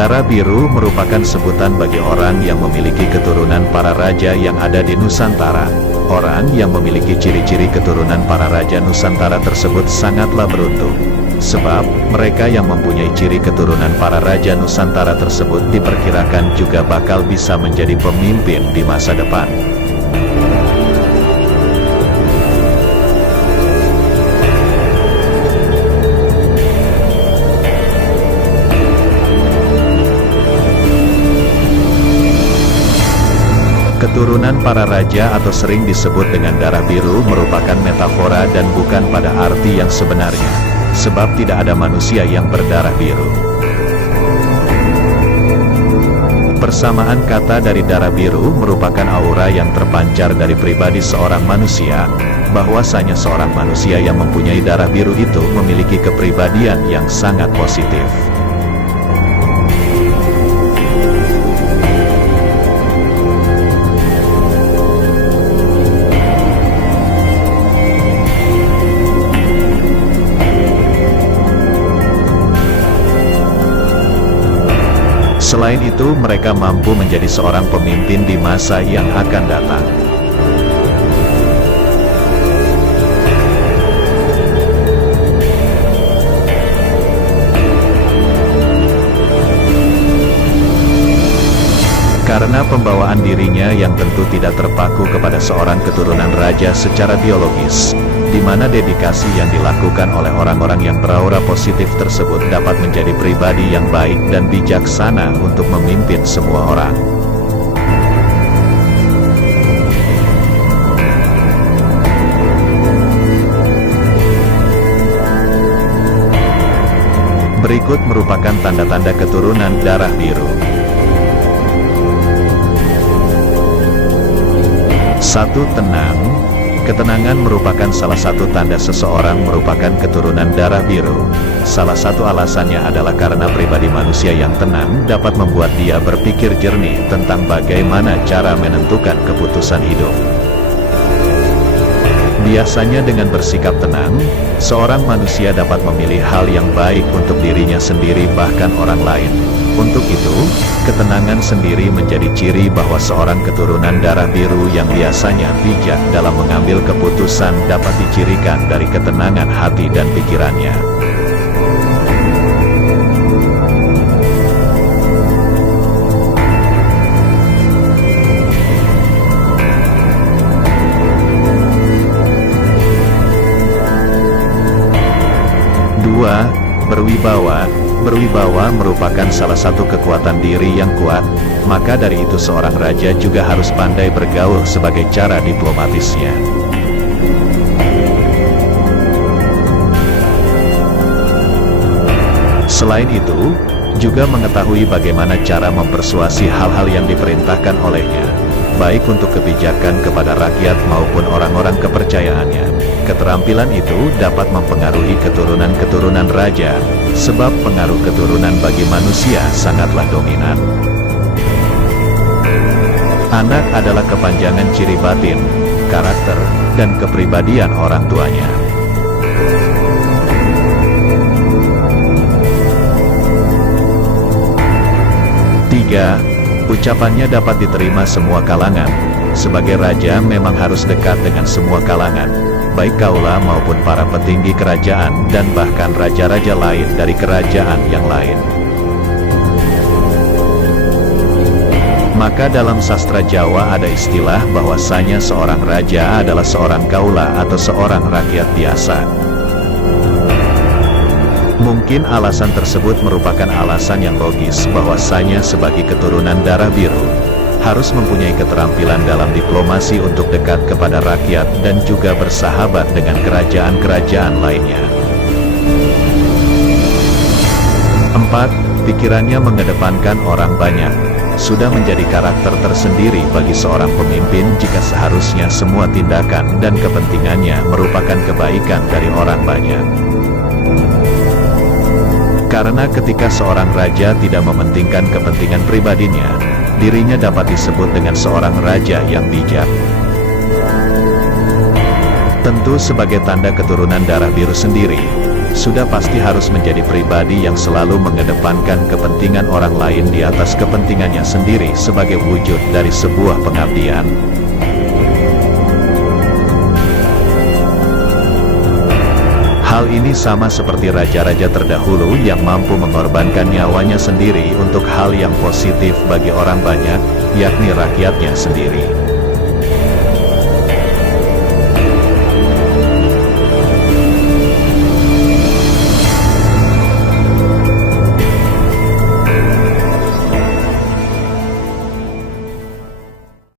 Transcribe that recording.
Darah biru merupakan sebutan bagi orang yang memiliki keturunan para raja yang ada di Nusantara. Orang yang memiliki ciri-ciri keturunan para raja Nusantara tersebut sangatlah beruntung. Sebab, mereka yang mempunyai ciri keturunan para raja Nusantara tersebut diperkirakan juga bakal bisa menjadi pemimpin di masa depan. Keturunan para raja atau sering disebut dengan darah biru merupakan metafora dan bukan pada arti yang sebenarnya, sebab tidak ada manusia yang berdarah biru. Persamaan kata dari darah biru merupakan aura yang terpancar dari pribadi seorang manusia, bahwasanya seorang manusia yang mempunyai darah biru itu memiliki kepribadian yang sangat positif. Selain itu, mereka mampu menjadi seorang pemimpin di masa yang akan datang. Karena pembawaan dirinya yang tentu tidak terpaku kepada seorang keturunan raja secara biologis, di mana dedikasi yang dilakukan oleh orang-orang yang beraura positif tersebut dapat menjadi pribadi yang baik dan bijaksana untuk memimpin semua orang. Berikut merupakan tanda-tanda keturunan darah biru. 1. Tenang. Ketenangan merupakan salah satu tanda seseorang merupakan keturunan darah biru. Salah satu alasannya adalah karena pribadi manusia yang tenang dapat membuat dia berpikir jernih tentang bagaimana cara menentukan keputusan hidup. Biasanya dengan bersikap tenang, seorang manusia dapat memilih hal yang baik untuk dirinya sendiri bahkan orang lain. Untuk itu, ketenangan sendiri menjadi ciri bahwa seorang keturunan darah biru yang biasanya bijak dalam mengambil keputusan dapat dicirikan dari ketenangan hati dan pikirannya. Berwibawa. Berwibawa merupakan salah satu kekuatan diri yang kuat, maka dari itu seorang raja juga harus pandai bergaul sebagai cara diplomatisnya. Selain itu, juga mengetahui bagaimana cara mempersuasi hal-hal yang diperintahkan olehnya, baik untuk kebijakan kepada rakyat maupun orang-orang kepercayaannya. Keterampilan itu dapat mempengaruhi keturunan-keturunan raja, sebab pengaruh keturunan bagi manusia sangatlah dominan. Anak adalah kepanjangan ciri batin, karakter, dan kepribadian orang tuanya. Ucapannya dapat diterima semua kalangan. Sebagai raja memang harus dekat dengan semua kalangan, baik kaula maupun para petinggi kerajaan dan bahkan raja-raja lain dari kerajaan yang lain. Maka dalam sastra Jawa ada istilah bahwasanya seorang raja adalah seorang kaula atau seorang rakyat biasa. Mungkin alasan tersebut merupakan alasan yang logis bahwasanya sebagai keturunan darah biru, harus mempunyai keterampilan dalam diplomasi untuk dekat kepada rakyat dan juga bersahabat dengan kerajaan-kerajaan lainnya. 4. Pikirannya mengedepankan orang banyak. Sudah menjadi karakter tersendiri bagi seorang pemimpin jika seharusnya semua tindakan dan kepentingannya merupakan kebaikan dari orang banyak. Karena ketika seorang raja tidak mementingkan kepentingan pribadinya, dirinya dapat disebut dengan seorang raja yang bijak. Tentu sebagai tanda keturunan darah biru sendiri, sudah pasti harus menjadi pribadi yang selalu mengedepankan kepentingan orang lain di atas kepentingannya sendiri sebagai wujud dari sebuah pengabdian. Hal ini sama seperti raja-raja terdahulu yang mampu mengorbankan nyawanya sendiri untuk hal yang positif bagi orang banyak, yakni rakyatnya sendiri.